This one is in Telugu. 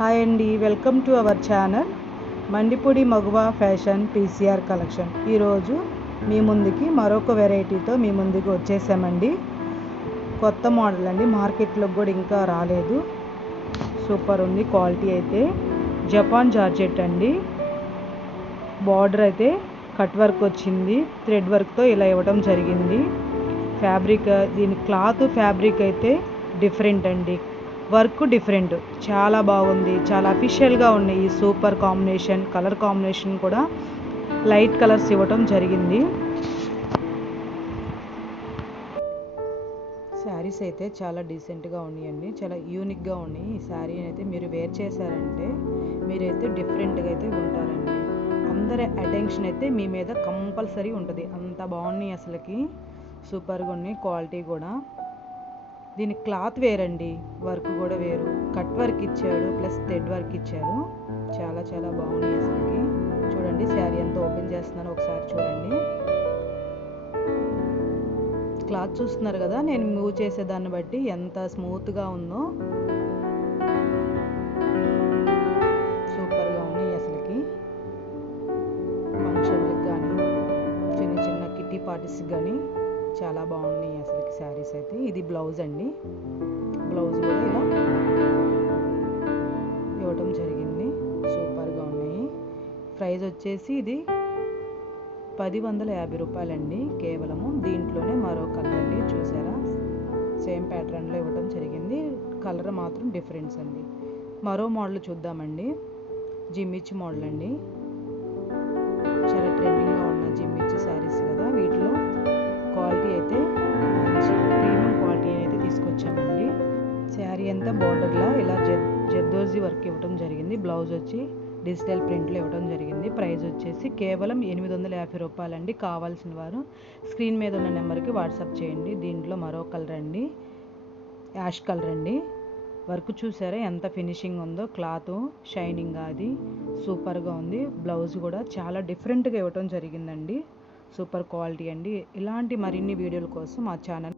హాయ్ అండి welcome to our channel Mandipudi Maguva fashion PCR collection. ఈరోజు మీ ముందుకి మరొక వెరైటీతో మీ ముందుకు వచ్చేసామండి. కొత్త మోడల్ అండి మార్కెట్లోకి కూడా ఇంకా రాలేదు. సూపర్ ఉంది క్వాలిటీ అయితే. జపాన్ జార్జెట్ అండి. బార్డర్ అయితే కట్ వర్క్ వచ్చింది థ్రెడ్ వర్క్తో ఇలా ఇవ్వడం జరిగింది. ఫ్యాబ్రిక్ దీని క్లాత్ ఫ్యాబ్రిక్ అయితే డిఫరెంట్ అండి. Work different. చాలా బాగుంది. చాలా అఫీషియల్గా ఉన్నాయి ఈ సూపర్ కాంబినేషన్ కలర్ కాంబినేషన్ కూడా లైట్ కలర్స్ ఇవ్వటం జరిగింది. శారీస్ అయితే చాలా డీసెంట్గా ఉన్నాయండి. చాలా యూనిక్గా ఉన్నాయి. ఈ శారీ అయితే మీరు వేర్ చేశారంటే మీరైతే డిఫరెంట్గా అయితే ఉంటారండి. అందరి అటెన్షన్ అయితే మీ మీద కంపల్సరీ ఉంటుంది. అంత బాగున్నాయి అసలుకి. సూపర్గా ఉన్నాయి. క్వాలిటీ కూడా. దీని క్లాత్ వేరండి. వర్క్ కూడా వేరు. కట్ వర్క్ ఇచ్చాడు ప్లస్ థ్రెడ్ వర్క్ ఇచ్చారు. చాలా చాలా బాగున్నాయి అసలుకి. చూడండి శారీ ఎంత ఓపెన్ చేస్తున్నాను ఒకసారి చూడండి. క్లాత్ చూస్తున్నారు కదా నేను మూవ్ చేసే దాన్ని బట్టి ఎంత స్మూత్గా ఉందో. సూపర్గా ఉన్నాయి అసలుకి. ఫంక్షన్లకు కానీ చిన్న చిన్న కిట్టి పార్టీస్కి కానీ చాలా బాగున్నాయి అసలుకి శారీస్ అయితే. ఇది బ్లౌజ్ అండి. బ్లౌజ్ కూడా ఇలా ఇవ్వటం జరిగింది. సూపర్గా ఉన్నాయి. ప్రైజ్ వచ్చేసి ఇది పది వందల యాభై రూపాయలండి కేవలము. దీంట్లోనే మరో కలర్ అండి చూసారా? సేమ్ ప్యాటర్న్లో ఇవ్వటం జరిగింది. కలర్ మాత్రం డిఫరెన్స్ అండి. మరో మోడల్ చూద్దామండి. జిమ్మిచ్ మోడల్ అండి. చాలా ట్రెండింగ్ శారీ అంతా బార్డర్లో ఇలా జెడ్ జెద్దోజీ వర్క్ ఇవ్వడం జరిగింది. బ్లౌజ్ వచ్చి డిజిటల్ ప్రింట్లో ఇవ్వడం జరిగింది. ప్రైస్ వచ్చేసి కేవలం ఎనిమిది వందల యాభై రూపాయలండి. కావాల్సిన వారు స్క్రీన్ మీద ఉన్న నెంబర్కి వాట్సాప్ చేయండి. దీంట్లో మరో కలర్ అండి యాష్ కలర్ అండి వర్క్ చూసారా? ఎంత ఫినిషింగ్ ఉందో. క్లాత్ షైనింగ్ అది. సూపర్గా ఉంది. బ్లౌజ్ కూడా చాలా డిఫరెంట్గా ఇవ్వటం జరిగిందండి. సూపర్ క్వాలిటీ అండి. ఇలాంటి మరిన్ని వీడియోల కోసం మా ఛానల్